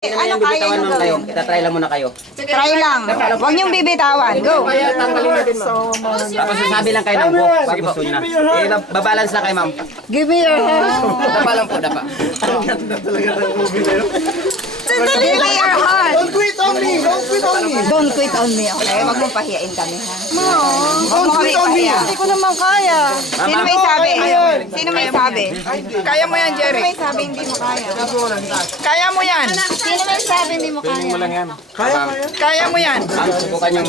Ano kaya nyo gawin? Itatry lang muna kayo. Try lang. Huwag niyong bibitawan. Go! Tapos sasabi lang kayo ng book pag gusto nyo na. Babalance lang kayo, ma'am. Give me your hand. Dapa lang po, dapa. Give me your hand. Don't quit on me! Don't quit on me! Don't quit on me, okay? Huwag mong pahiyain kami, ha? Don't quit on me! Hindi ko naman kaya. Sino may sabi? Sino may sabi? Kaya mo yan, Sino Jerry. may sabi hindi mo kaya? Kaya mo yan. Sino may sabi hindi mo kaya? Kaya mo yan. Ma'am, subukan yung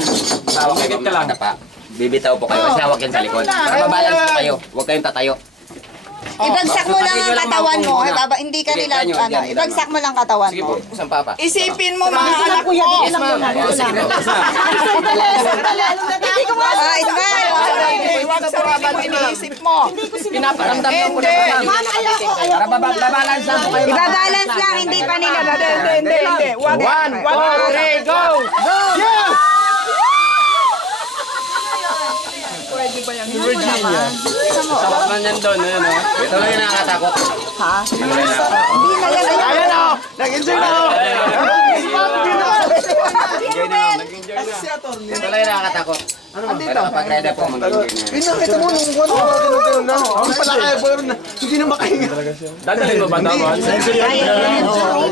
hawak kayo, ma'am. Dapa. Bibitaw po kayo kasi hawak yan sa likod. Para babalance po kayo. Huwag kayong tatayo. Ibagsak mo lang ang katawan mo. Hindi ka nila, ano, ibagsak mo lang katawan Sige po, mo. isang papa. Isipin mo mga anak mo. Yes, ma'am. Sige po. Ah, smile. Huwag sa rabat iniisip mo. Pinaparamdam lang po na para babalance lang po kayo. Ibabalance lang, hindi pa nila babalance. Hindi. Wag. 1, 2, 3, go! Tawag man yan doon. Ito lang yung nakakatakot. Ha? Hindi na yan. Ayan na! Nag-enjoy na ako! Ito lang yung nakakatakot. Pero kapag ready po, mag-enjoy na yan. Pinakita mo nung buwan ko tinutulong na. Ang pala kaya po na hindi na makahinga. Dadalhin mo ba dapat?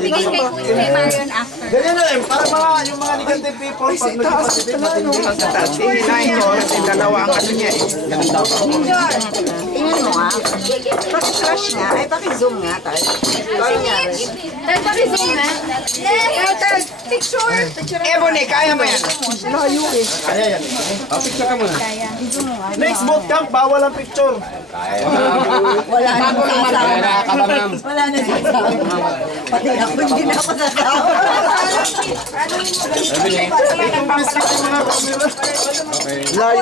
Ibigay kay Kuya Marion after. Ganyan na rin, para mga yung mga negative people, pag nag-positive, matindi. Kasi dalawa ang ano niya eh. Tingnan mo nga. Paki-flash nga. Ay, paki-zoom nga. Paki-zoom na. Picture. Ebony, kaya mo yan. Next bootcamp, bawal ang picture. Wala na sasawa. Nakakaba, ma'am. Wala na sasawa. Pati ako, hindi na ako sasawa. Ito, mga camera. Layo.